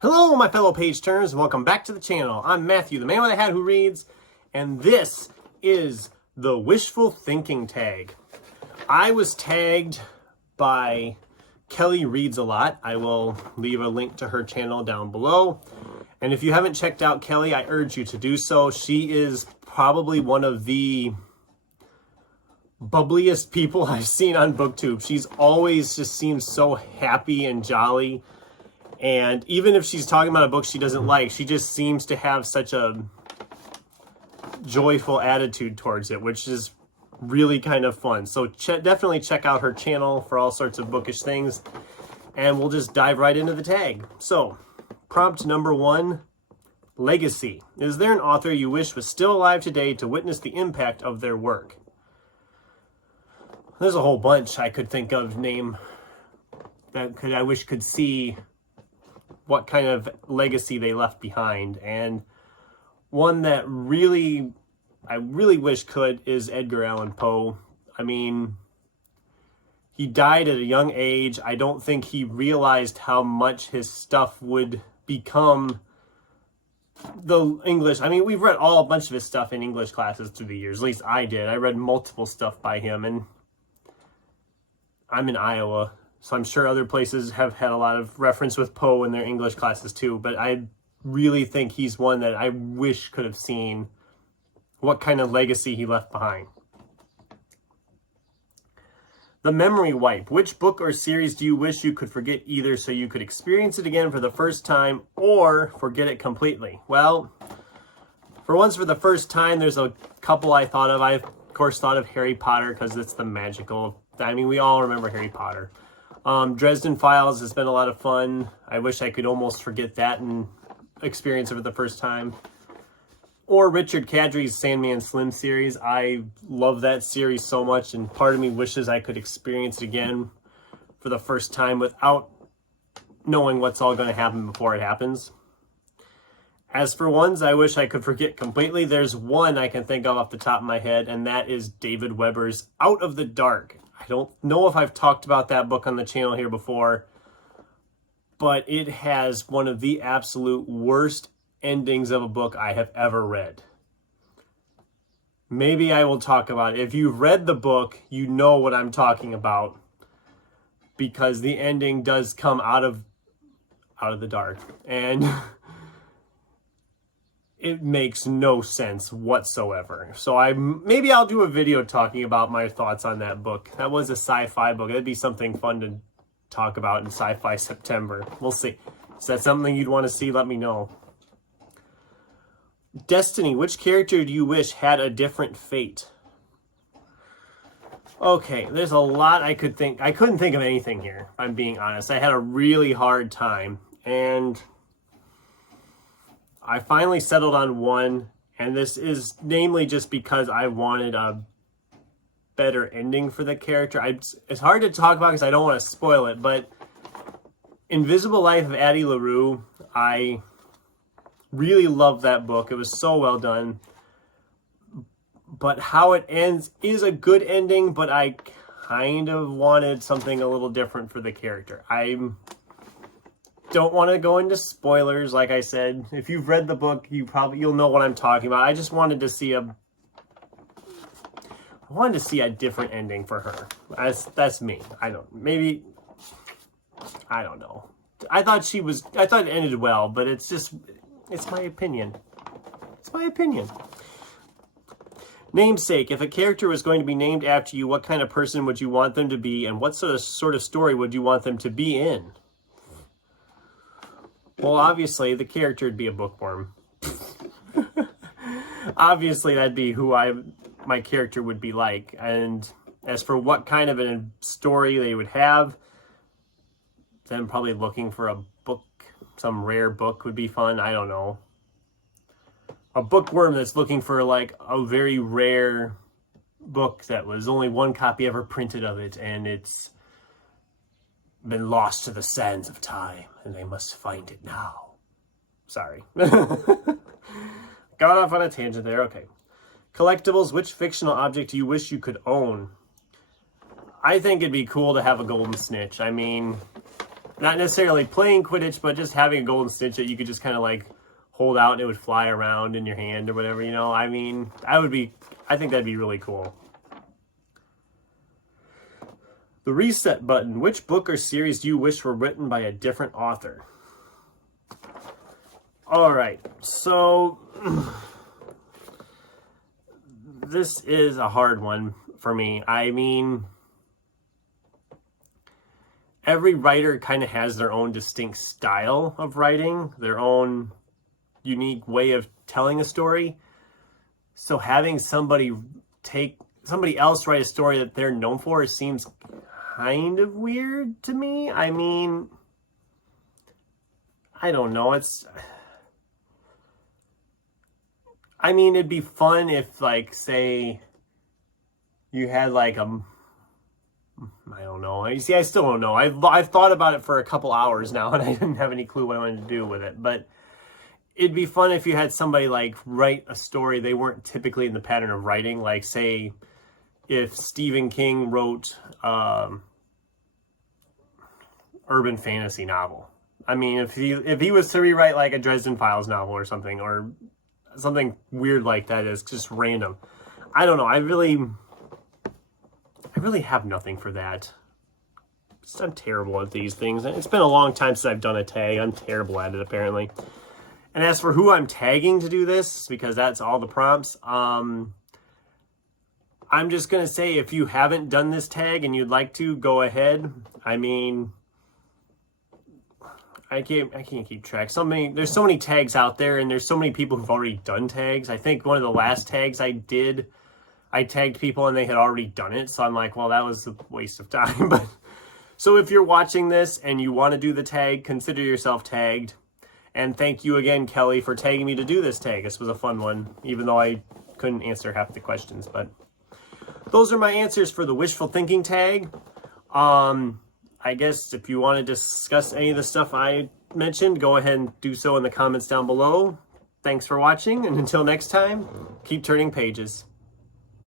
Hello, my fellow page turners, and welcome back to the channel. I'm Matthew, the man with a hat who reads, and this is the Wishful Thinking Tag. I was tagged by Kelly Reads a Lot. I will leave a link to her channel down below. And if you haven't checked out Kelly, I urge you to do so. She is probably one of the bubbliest people I've seen on BookTube. She's always just seems so happy and jolly. And even if she's talking about a book she doesn't like, she just seems to have such a joyful attitude towards it, which is really kind of fun. So definitely check out her channel for all sorts of bookish things. And we'll just dive right into the tag. So, prompt number 1, legacy. Is there an author you wish was still alive today to witness the impact of their work? There's a whole bunch I could think of I wish could see what kind of legacy they left behind. And one that I really wish could is Edgar Allan Poe. I mean, he died at a young age. I don't think he realized how much his stuff would become the English. I mean, we've read a bunch of his stuff in English classes through the years. At least I did. I read multiple stuff by him, and I'm in Iowa, so I'm sure other places have had a lot of reference with Poe in their English classes too, but I really think he's one that I wish could have seen what kind of legacy he left behind. The memory wipe. Which book or series do you wish you could forget either so you could experience it again for the first time or forget it completely? Well, for once for the first time, there's a couple I thought of. I, of course, thought of Harry Potter because it's the magical. I mean, we all remember Harry Potter. Dresden Files has been a lot of fun. I wish I could almost forget that and experience it for the first time. Or Richard Kadri's Sandman Slim series. I love that series so much, and part of me wishes I could experience it again for the first time without knowing what's all going to happen before it happens. As for ones I wish I could forget completely, there's one I can think of off the top of my head, and that is David Weber's Out of the Dark. I don't know if I've talked about that book on the channel here before, but it has one of the absolute worst endings of a book I have ever read. Maybe I will talk about it. If you've read the book, you know what I'm talking about, because the ending does come out of the dark, and it makes no sense whatsoever. So maybe I'll do a video talking about my thoughts on that book. That was a sci-fi book. That'd be something fun to talk about in Sci-Fi September. We'll see. Is that something you'd want to see? Let me know. Destiny. Which character do you wish had a different fate? Okay, there's a lot I could think. I couldn't think of anything here, if I'm being honest. I had a really hard time, and I finally settled on one, and this is namely just because I wanted a better ending for the character. It's hard to talk about because I don't want to spoil it, but Invisible Life of Addie LaRue, I really loved that book. It was so well done. But how it ends is a good ending, but I kind of wanted something a little different for the character. I don't want to go into spoilers, like I said. If you've read the book, you'll know what I'm talking about. I just wanted to see a different ending for her. That's me. I don't know. I thought it ended well, but it's my opinion. It's my opinion. Namesake. If a character was going to be named after you, what kind of person would you want them to be, and what sort of story would you want them to be in? Well, obviously, the character would be a bookworm. Obviously, that'd be who my character would be like. And as for what kind of a story they would have, then probably looking for a book, some rare book would be fun. I don't know. A bookworm that's looking for like a very rare book that was only one copy ever printed of it, and it's been lost to the sands of time, and they must find it now. Sorry. Got off on a tangent there. Okay. Collectibles. Which fictional object do you wish you could own? I think it'd be cool to have a golden snitch. I mean, not necessarily playing Quidditch, but just having a golden snitch that you could just kind of like hold out and it would fly around in your hand or whatever, you know. I mean, I think that'd be really cool. The reset button. Which book or series do you wish were written by a different author? All right, so this is a hard one for me. I mean, every writer kind of has their own distinct style of writing, their own unique way of telling a story. So having somebody else write a story that they're known for seems kind of weird to me. I mean, I don't know. It'd be fun if, like, say you had like I don't know. You see, I still don't know. I've thought about it for a couple hours now and I didn't have any clue what I wanted to do with it. But it'd be fun if you had somebody like write a story they weren't typically in the pattern of writing. Like, say, if Stephen King wrote urban fantasy novel. I mean, if he was to rewrite like a Dresden Files novel or something weird like that is just random. I don't know. I really have nothing for that. I'm terrible at these things. It's been a long time since I've done a tag. I'm terrible at it, apparently. And as for who I'm tagging to do this, because that's all the prompts, I'm just going to say, if you haven't done this tag and you'd like to, go ahead. I mean, I can't keep track. There's so many tags out there, and there's so many people who've already done tags. I think one of the last tags I did, I tagged people and they had already done it. So I'm like, well, that was a waste of time. But so if you're watching this and you want to do the tag, consider yourself tagged. And thank you again, Kelly, for tagging me to do this tag. This was a fun one, even though I couldn't answer half the questions. But those are my answers for the Wishful Thinking Tag. I guess if you want to discuss any of the stuff I mentioned, go ahead and do so in the comments down below. Thanks for watching, and until next time, keep turning pages.